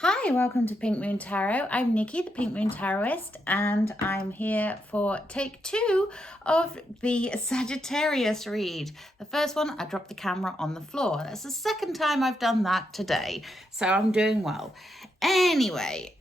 Hi, welcome to Pink Moon Tarot. I'm Nikki, the Pink Moon Tarotist, and I'm here for take 2 of the Sagittarius read. The first one, I dropped the camera on the floor. That's the second time I've done that today, so I'm doing well. Anyway,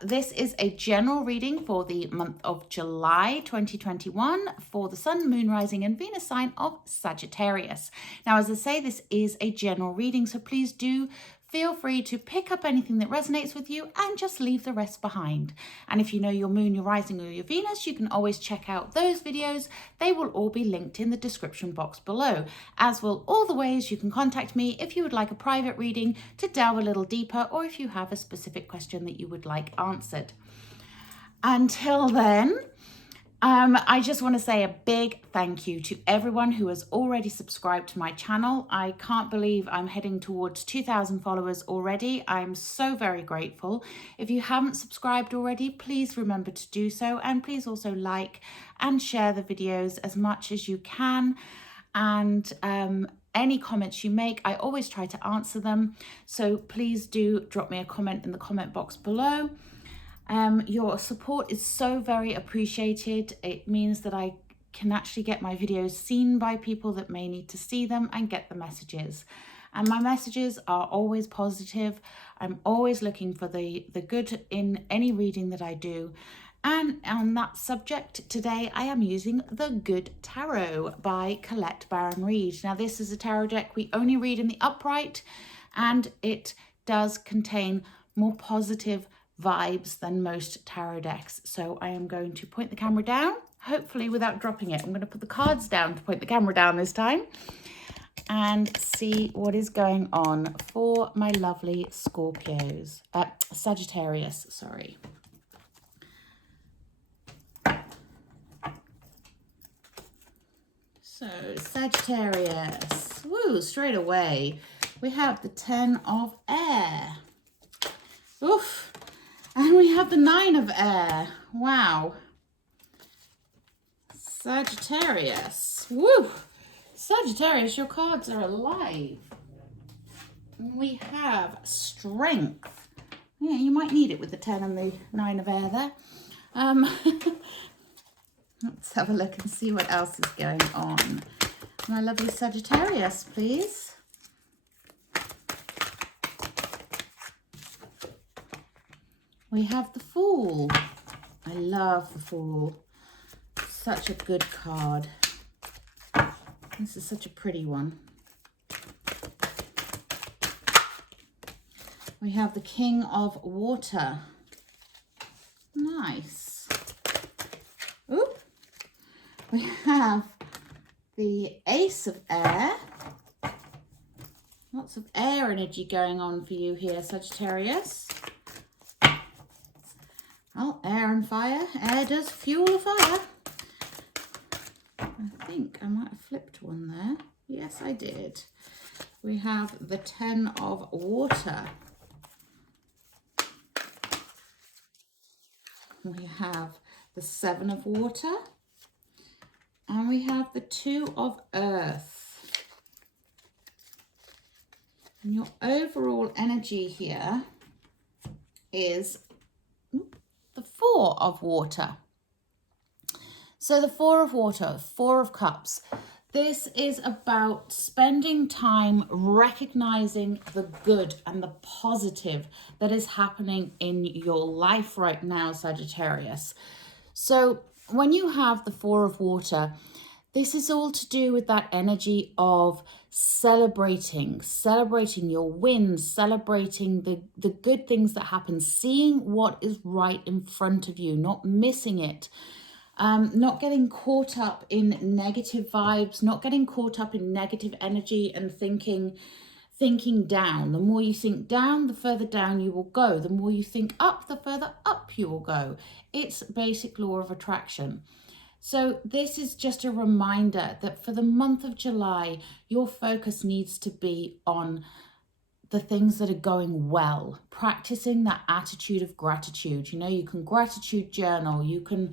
this is a general reading for the month of July 2021 for the Sun, Moon, Rising and Venus sign of Sagittarius. Now, as I say, this is a general reading, so please do feel free to pick up anything that resonates with you and just leave the rest behind. And if you know your moon, your rising or your Venus, you can always check out those videos. They will all be linked in the description box below, as will all the ways you can contact me if you would like a private reading to delve a little deeper, or if you have a specific question that you would like answered. Until then, I just want to say a big thank you to everyone who has already subscribed to my channel. I can't believe I'm heading towards 2,000 followers already. I'm so very grateful. If you haven't subscribed already, please remember to do so. And please also like and share the videos as much as you can. And any comments you make, I always try to answer them. So please do drop me a comment in the comment box below. Your support is so very appreciated. It means that I can actually get my videos seen by people that may need to see them and get the messages. And my messages are always positive. I'm always looking for the good in any reading that I do. And on that subject, today I am using The Good Tarot by Colette Baron Reid. Now, this is a tarot deck we only read in the upright, and it does contain more positive vibes than most tarot decks. So I am going to point the camera down, hopefully without dropping it. I'm going to put the cards down to point the camera down this time and see what is going on for my lovely Scorpios. Sagittarius, sorry. So Sagittarius, woo, straight away we have the 10 of air. Oof. And we have the 9 of air. Wow. Sagittarius. Woo! Sagittarius, your cards are alive. We have strength. Yeah, you might need it with the 10 and the 9 of air there. Let's have a look and see what else is going on. My lovely Sagittarius, please. We have the Fool. I love the Fool. Such a good card. This is such a pretty one. We have the King of Water. Nice. Oop. We have the Ace of Air. Lots of air energy going on for you here, Sagittarius. Oh, air and fire. Air does fuel a fire. I think I might have flipped one there. Yes, I did. We have the 10 of water. We have the 7 of water. And we have the 2 of earth. And your overall energy here is the 4 of water. So the 4 of water, 4 of cups. This is about spending time recognizing the good and the positive that is happening in your life right now, Sagittarius. So when you have the 4 of water, this is all to do with that energy of celebrating your wins, celebrating the good things that happen, seeing what is right in front of you, not missing it, not getting caught up in negative vibes, not getting caught up in negative energy and thinking down. The more you think down, the further down you will go. The more you think up, the further up you will go. It's basic law of attraction. So this is just a reminder that for the month of July, your focus needs to be on the things that are going well, practicing that attitude of gratitude. You know, you can gratitude journal, you can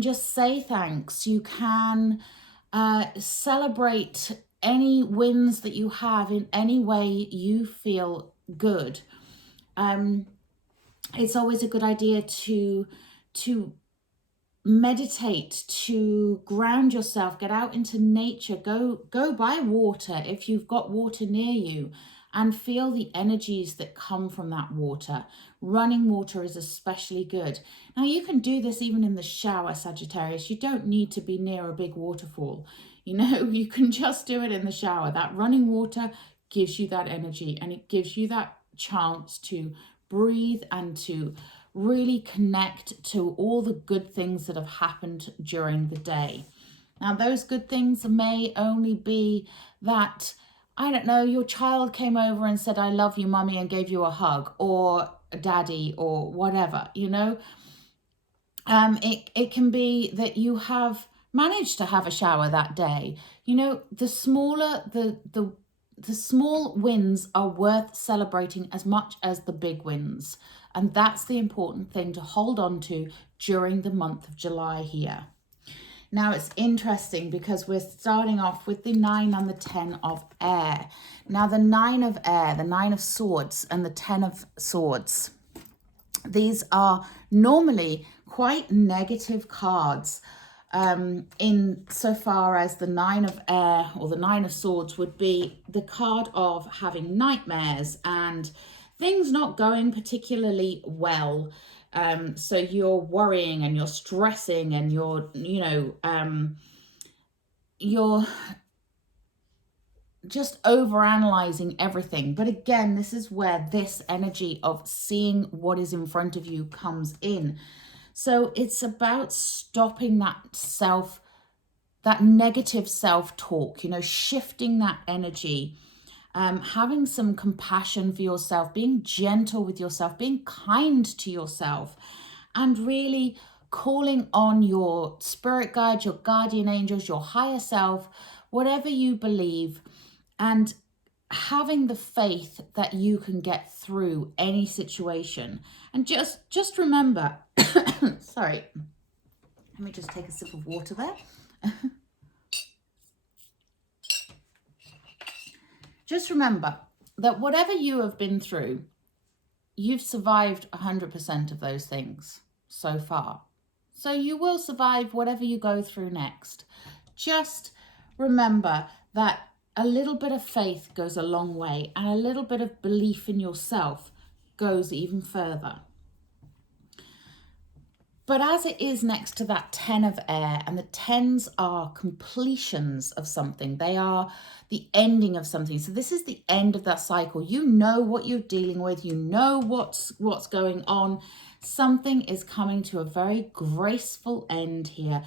just say thanks, you can celebrate any wins that you have in any way you feel good. It's always a good idea to meditate, to ground yourself, get out into nature, go by water if you've got water near you, and feel the energies that come from that water. Running water is especially good. Now you can do this even in the shower, Sagittarius. You don't need to be near a big waterfall. You know, you can just do it in the shower. That running water gives you that energy, and it gives you that chance to breathe and to really connect to all the good things that have happened during the day. Now, those good things may only be that, I don't know, your child came over and said, "I love you, mummy," and gave you a hug, or daddy, or whatever, you know. It can be that you have managed to have a shower that day. You know, the smaller, the small wins are worth celebrating as much as the big wins. And that's the important thing to hold on to during the month of July here. Now it's interesting because we're starting off with the 9 and the 10 of air. Now the 9 of air, the 9 of swords and the 10 of swords, these are normally quite negative cards. In so far as the 9 of air or the 9 of swords would be the card of having nightmares and things not going particularly well. So you're worrying and you're stressing and you're just overanalyzing everything. But again, this is where this energy of seeing what is in front of you comes in. So it's about stopping that negative self-talk, you know, shifting that energy, having some compassion for yourself, being gentle with yourself, being kind to yourself, and really calling on your spirit guide, your guardian angels, your higher self, whatever you believe, and having the faith that you can get through any situation. And just remember, sorry, let me just take a sip of water there. Just remember that whatever you have been through, you've survived 100% of those things so far. So you will survive whatever you go through next. Just remember that a little bit of faith goes a long way, and a little bit of belief in yourself goes even further. But as it is next to that 10 of air, and the 10s are completions of something, they are the ending of something. So this is the end of that cycle. You know what you're dealing with, you know what's going on. Something is coming to a very graceful end here.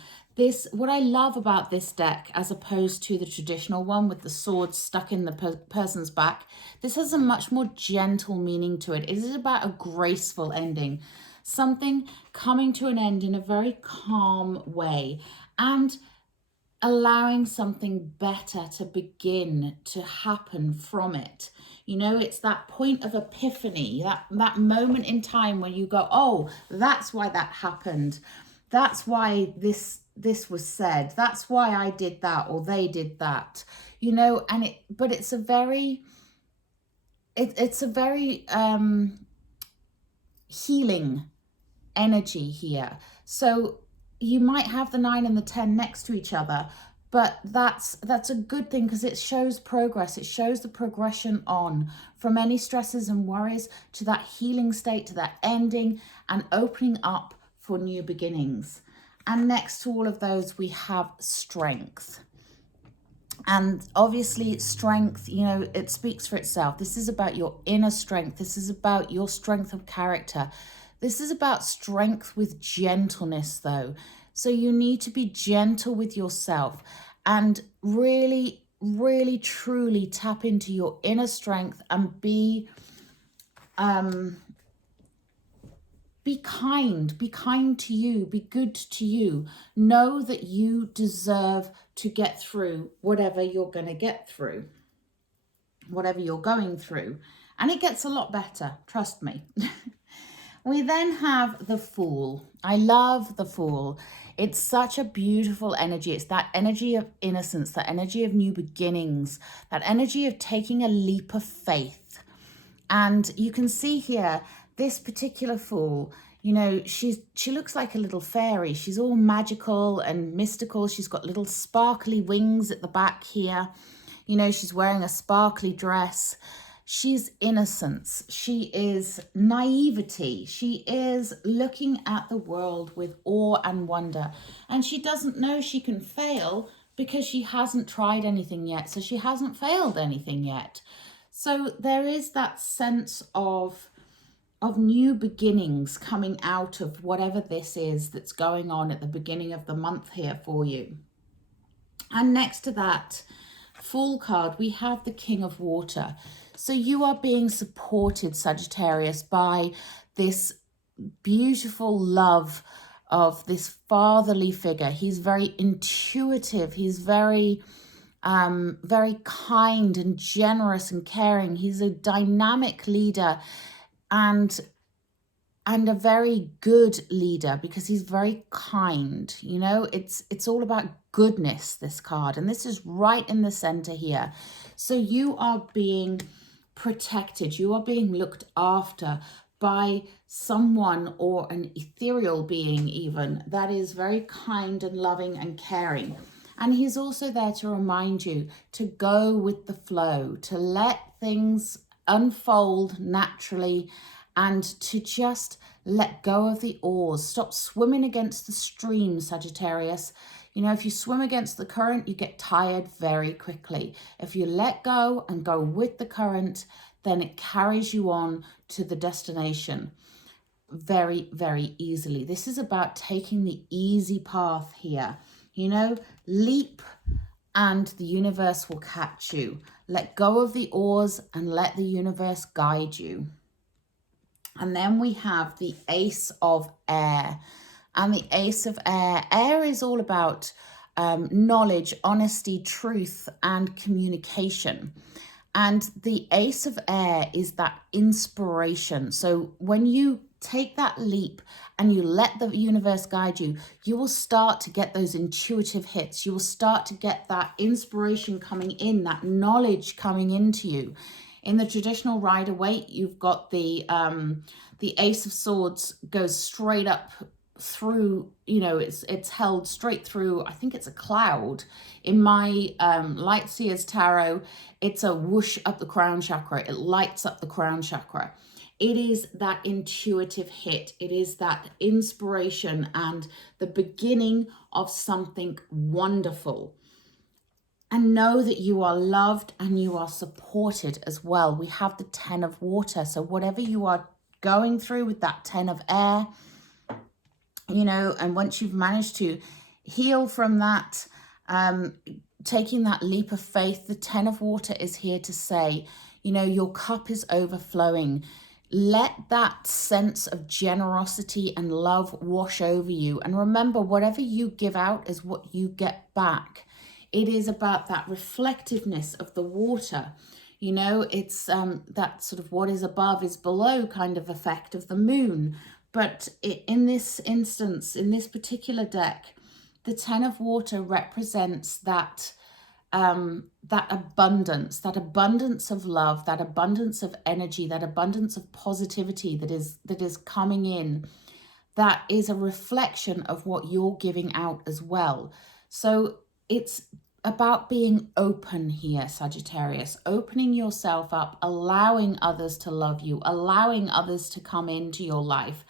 What I love about this deck, as opposed to the traditional one with the sword stuck in the person's back, this has a much more gentle meaning to it. It is about a graceful ending. Something coming to an end in a very calm way and allowing something better to begin to happen from it. You know, it's that point of epiphany, that moment in time when you go, oh, that's why that happened. That's why this was said. That's why I did that, or they did that. You know, but it's a very healing energy here. So you might have the 9 and the 10 next to each other, but that's a good thing because it shows progress. It shows the progression on from any stresses and worries to that healing state, to that ending and opening up for new beginnings. And next to all of those, we have strength. And obviously strength, you know, it speaks for itself. This is about your inner strength. This is about your strength of character. This is about strength with gentleness, though. So you need to be gentle with yourself and really, really, truly tap into your inner strength and be kind to you, be good to you. Know that you deserve to get through whatever you're going to get through, whatever you're going through. And it gets a lot better, trust me. We then have the Fool. I love the Fool. It's such a beautiful energy. It's that energy of innocence, that energy of new beginnings, that energy of taking a leap of faith. And you can see here, this particular Fool, you know, she looks like a little fairy. She's all magical and mystical. She's got little sparkly wings at the back here. You know, she's wearing a sparkly dress. She's innocence. She is naivety. She is looking at the world with awe and wonder. And she doesn't know she can fail because she hasn't tried anything yet. So she hasn't failed anything yet. So there is that sense of new beginnings coming out of whatever this is that's going on at the beginning of the month here for you. And next to that Fool card, we have the King of Water. So you are being supported, Sagittarius, by this beautiful love of this fatherly figure. He's very intuitive. He's very kind and generous and caring. He's a dynamic leader and a very good leader because he's very kind. You know, it's all about goodness, this card, and this is right in the center here. So you are being protected, you are being looked after by someone or an ethereal being even that is very kind and loving and caring. And he's also there to remind you to go with the flow, to let things unfold naturally, and to just let go of the oars. Stop swimming against the stream, Sagittarius. You know, if you swim against the current, you get tired very quickly. If you let go and go with the current, then it carries you on to the destination very, very easily. This is about taking the easy path here. You know, leap and the universe will catch you. Let go of the oars and let the universe guide you. And then we have the Ace of Air. And the Ace of Air, air is all about knowledge, honesty, truth, and communication. And the Ace of Air is that inspiration. So when you take that leap and you let the universe guide you, you will start to get those intuitive hits. You will start to get that inspiration coming in, that knowledge coming into you. In the traditional Rider-Waite, you've got the Ace of Swords goes straight up through, you know, it's held straight through, I think it's a cloud. In my Light Seers Tarot, it's a whoosh up the crown chakra. It lights up the crown chakra. It is that intuitive hit. It is that inspiration and the beginning of something wonderful. And know that you are loved and you are supported as well. We have the 10 of Water. So whatever you are going through with that 10 of Air, you know, and once you've managed to heal from that, taking that leap of faith, the 10 of Water is here to say, you know, your cup is overflowing. Let that sense of generosity and love wash over you. And remember, whatever you give out is what you get back. It is about that reflectiveness of the water. You know, it's that sort of what is above is below kind of effect of the moon. But in this instance, in this particular deck, the 10 of Water represents that that abundance of love, that abundance of energy, that abundance of positivity that is coming in. That is a reflection of what you're giving out as well. So it's about being open here, Sagittarius, opening yourself up, allowing others to love you, allowing others to come into your life,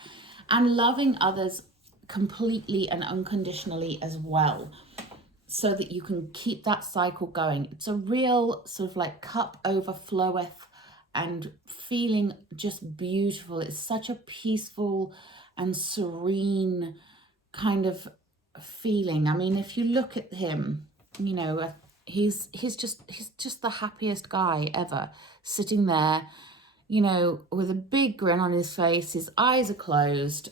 and loving others completely and unconditionally as well, so that you can keep that cycle going. It's a real sort of like cup overfloweth and feeling just beautiful. It's such a peaceful and serene kind of feeling. I mean, if you look at him, you know, he's just the happiest guy ever, sitting there, you know, with a big grin on his face. His eyes are closed,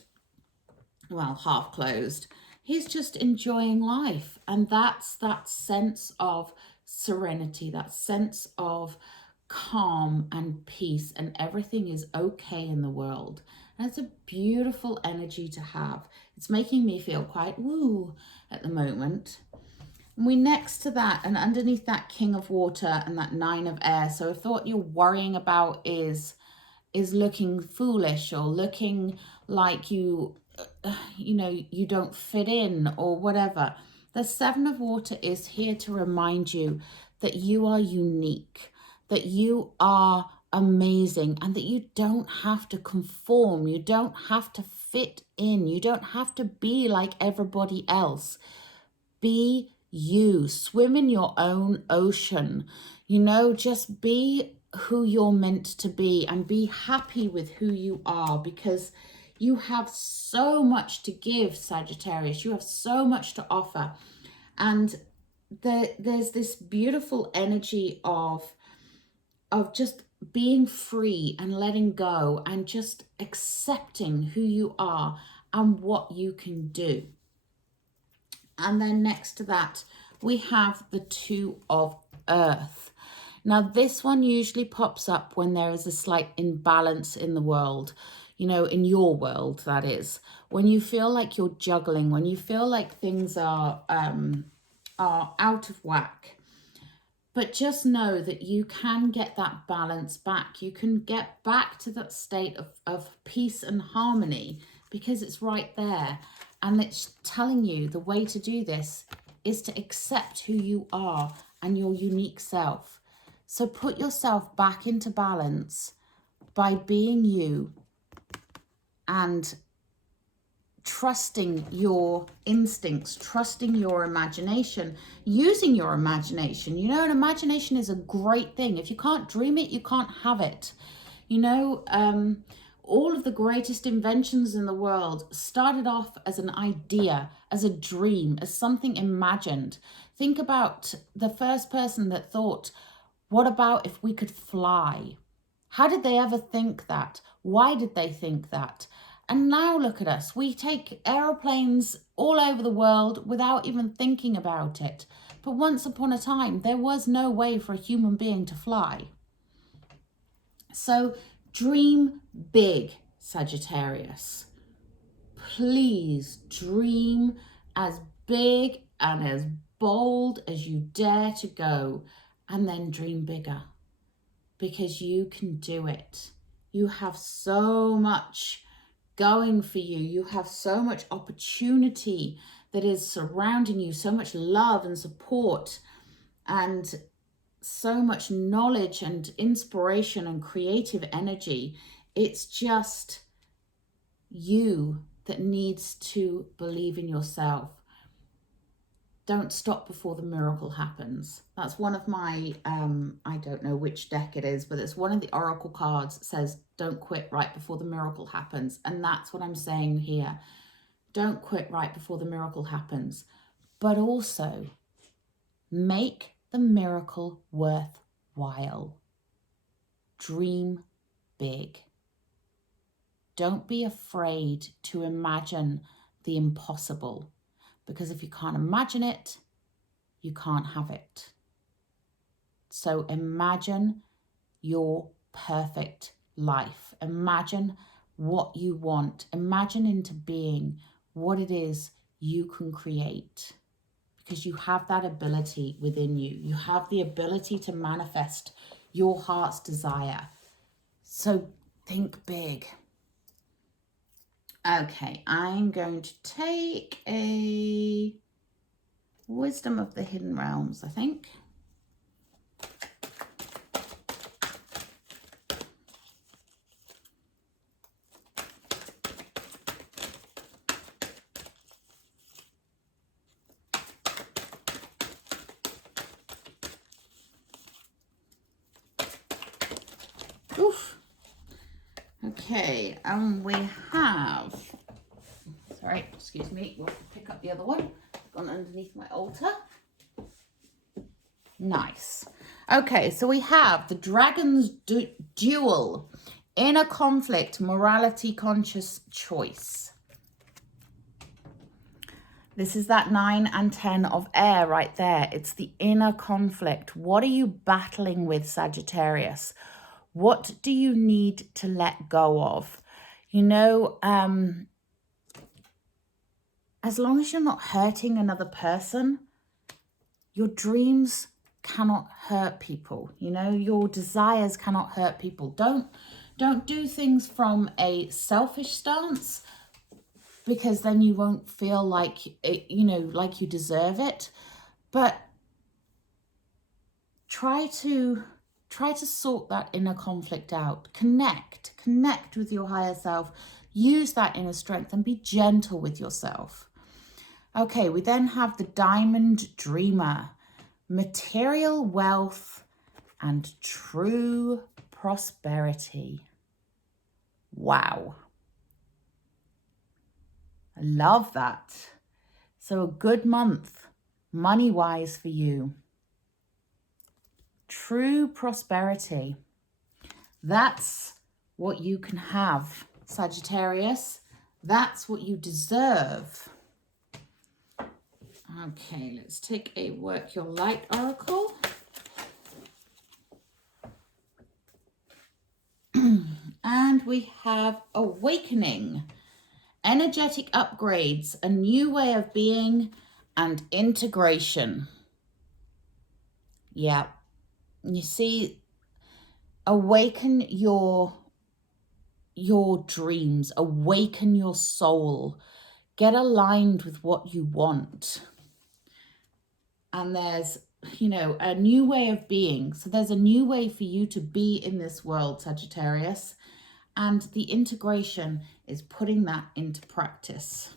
well, half closed. He's just enjoying life. And that's that sense of serenity, that sense of calm and peace, and everything is okay in the world. And it's a beautiful energy to have. It's making me feel quite woo at the moment. And we next to that, and underneath that King of Water and that 9 of Air. So if what you're worrying about is is looking foolish or looking like you know, you don't fit in or whatever. The Seven of Water is here to remind you that you are unique, that you are amazing, and that you don't have to conform. You don't have to fit in. You don't have to be like everybody else. Be you. Swim in your own ocean. You know, just be who you're meant to be and be happy with who you are, because you have so much to give, Sagittarius. You have so much to offer. And there's this beautiful energy of just being free and letting go and just accepting who you are and what you can do. And then next to that, we have the Two of Earth. Now, this one usually pops up when there is a slight imbalance in the world, you know, in your world, that is. When you feel like you're juggling, when you feel like things are out of whack. But just know that you can get that balance back. You can get back to that state of peace and harmony, because it's right there. And it's telling you the way to do this is to accept who you are and your unique self. So put yourself back into balance by being you and trusting your instincts, trusting your imagination, using your imagination. You know, an imagination is a great thing. If you can't dream it, you can't have it. You know, all of the greatest inventions in the world started off as an idea, as a dream, as something imagined. Think about the first person that thought, what about if we could fly? How did they ever think that? Why did they think that? And now look at us. We take aeroplanes all over the world without even thinking about it. But once upon a time, there was no way for a human being to fly. So dream big, Sagittarius. Please dream as big and as bold as you dare to go, and then dream bigger, because you can do it. You have so much going for you. You have so much opportunity that is surrounding you, so much love and support, and so much knowledge and inspiration and creative energy. It's just you that needs to believe in yourself. Don't stop before the miracle happens. That's one of my, I don't know which deck it is, but it's one of the oracle cards that says, don't quit right before the miracle happens. And that's what I'm saying here. Don't quit right before the miracle happens, but also make the miracle worthwhile. Dream big. Don't be afraid to imagine the impossible, because if you can't imagine it, you can't have it. So imagine your perfect life. Imagine what you want. Imagine into being what it is you can create, because you have that ability within you. You have the ability to manifest your heart's desire. So think big. Okay, I'm going to take a Wisdom of the Hidden Realms, I think. Oof. Okay, and we have, sorry, excuse me, we'll pick up the other one, gone underneath my altar. Nice. Okay, so we have the Dragon's Duel, Inner Conflict, Morality Conscious Choice. This is that 9 and 10 of air right there. It's the inner conflict. What are you battling with, Sagittarius? What do you need to let go of? You know, as long as you're not hurting another person, your dreams cannot hurt people. You know, your desires cannot hurt people. Don't do things from a selfish stance, because then you won't feel like it, you know, like you deserve it. But try to sort that inner conflict out. Connect with your higher self. Use that inner strength and be gentle with yourself. Okay, we then have the Diamond Dreamer. Material wealth and true prosperity. Wow. I love that. So a good month, money-wise for you. True prosperity. That's what you can have, Sagittarius. That's what you deserve. Okay, let's take a Work Your Light oracle. And we have Awakening. Energetic upgrades, a new way of being, and integration. Yeah. You see, awaken your dreams, awaken your soul, get aligned with what you want. And there's, you know, a new way of being. So there's a new way for you to be in this world, Sagittarius. And the integration is putting that into practice.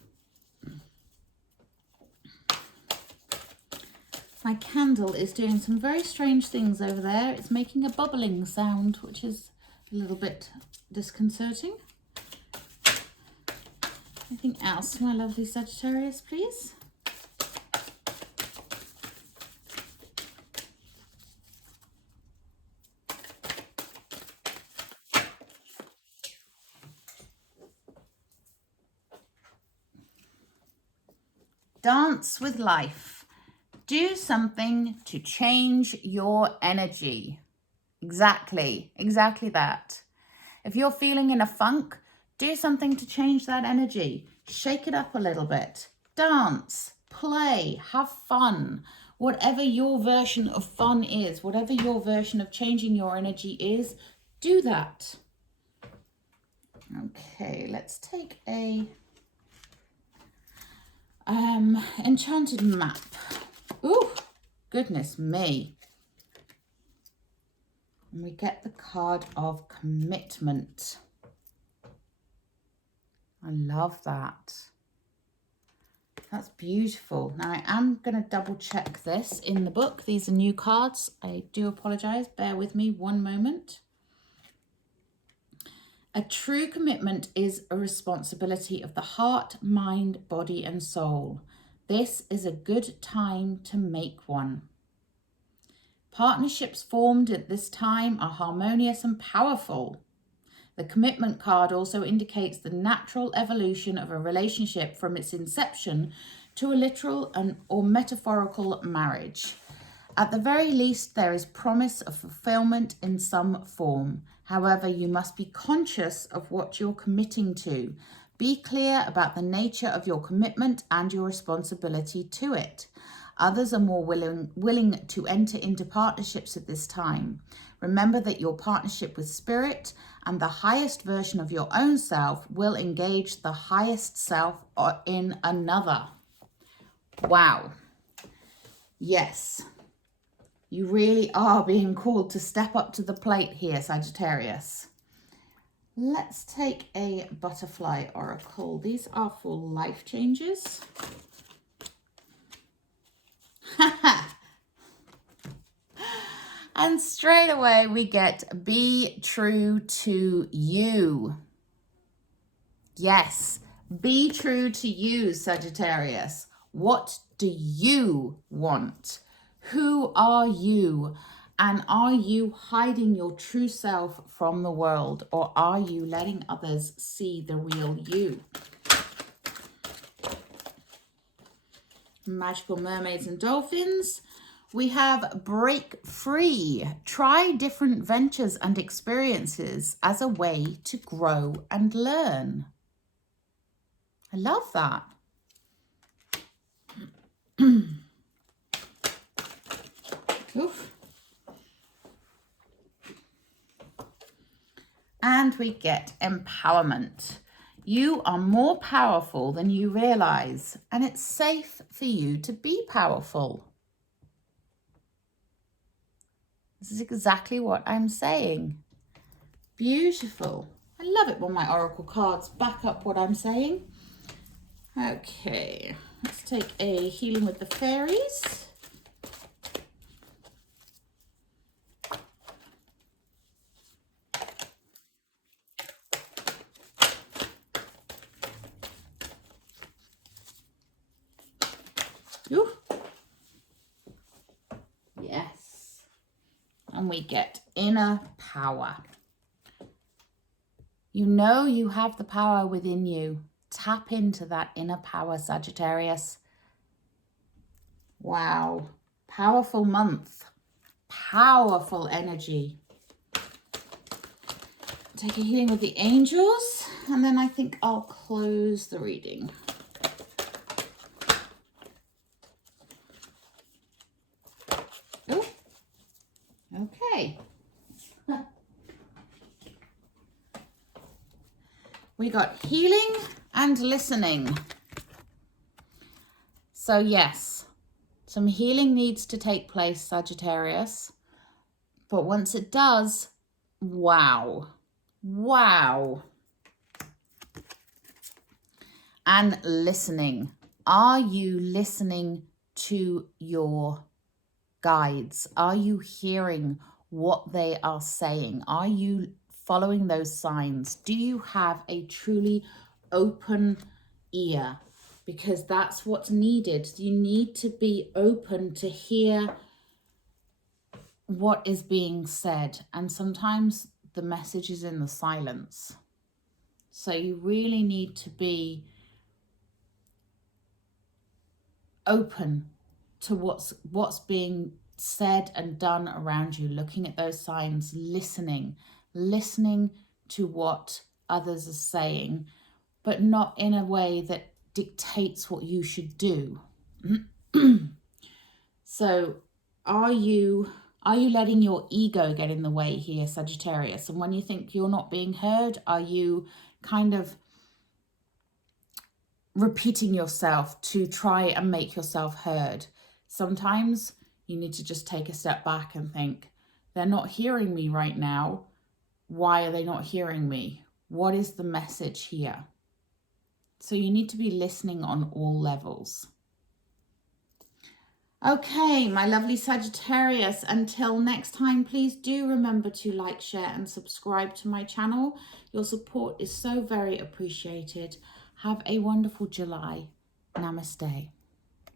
My candle is doing some very strange things over there. It's making a bubbling sound, which is a little bit disconcerting. Anything else, my lovely Sagittarius, please? Dance with life. Do something to change your energy. Exactly that. If you're feeling in a funk, do something to change that energy. Shake it up a little bit. Dance, play, have fun. Whatever your version of fun is, whatever your version of changing your energy is, do that. Okay, let's take a enchanted map. Ooh, goodness me. And we get the card of commitment. I love that. That's beautiful. Now I am going to double check this in the book. These are new cards. I do apologize. Bear with me one moment. A true commitment is a responsibility of the heart, mind, body, and soul. This is a good time to make one. Partnerships formed at this time are harmonious and powerful. The commitment card also indicates the natural evolution of a relationship from its inception to a literal or metaphorical marriage. At the very least, there is promise of fulfillment in some form. However, you must be conscious of what you're committing to. Be clear about the nature of your commitment and your responsibility to it. Others are more willing to enter into partnerships at this time. Remember that your partnership with spirit and the highest version of your own self will engage the highest self in another. Wow. Yes. You really are being called to step up to the plate here, Sagittarius. Let's take a butterfly oracle. These are for life changes. And straight away we get be true to you. Yes, be true to you, Sagittarius. What do you want? Who are you? And are you hiding your true self from the world, or are you letting others see the real you? Magical mermaids and dolphins. We have break free. Try different ventures and experiences as a way to grow and learn. I love that. Oof. And we get empowerment. You are more powerful than you realize, and it's safe for you to be powerful. This is exactly what I'm saying. Beautiful. I love it when my oracle cards back up what I'm saying. Okay, let's take a healing with the fairies. Ooh. Yes. And we get inner power. You know you have the power within you. Tap into that inner power, Sagittarius. Wow. Powerful month. Powerful energy. Take a healing with the angels, and then I think I'll close the reading. Oh, okay. We got healing and listening. So yes, some healing needs to take place, Sagittarius. But once it does, wow. Wow. And listening. Are you listening to your guides? Are you hearing what they are saying? Are you following those signs? Do you have a truly open ear? Because that's what's needed. You need to be open to hear what is being said. And sometimes the message is in the silence. So you really need to be open to what's being said and done around you, looking at those signs, listening to what others are saying, but not in a way that dictates what you should do. So are you letting your ego get in the way here, Sagittarius? And when you think you're not being heard, are you kind of repeating yourself to try and make yourself heard? Sometimes you need to just take a step back and think, they're not hearing me right now. Why are they not hearing me? What is the message here? So you need to be listening on all levels. Okay, my lovely Sagittarius, until next time, please do remember to like, share and subscribe to my channel. Your support is so very appreciated. Have a wonderful July. Namaste.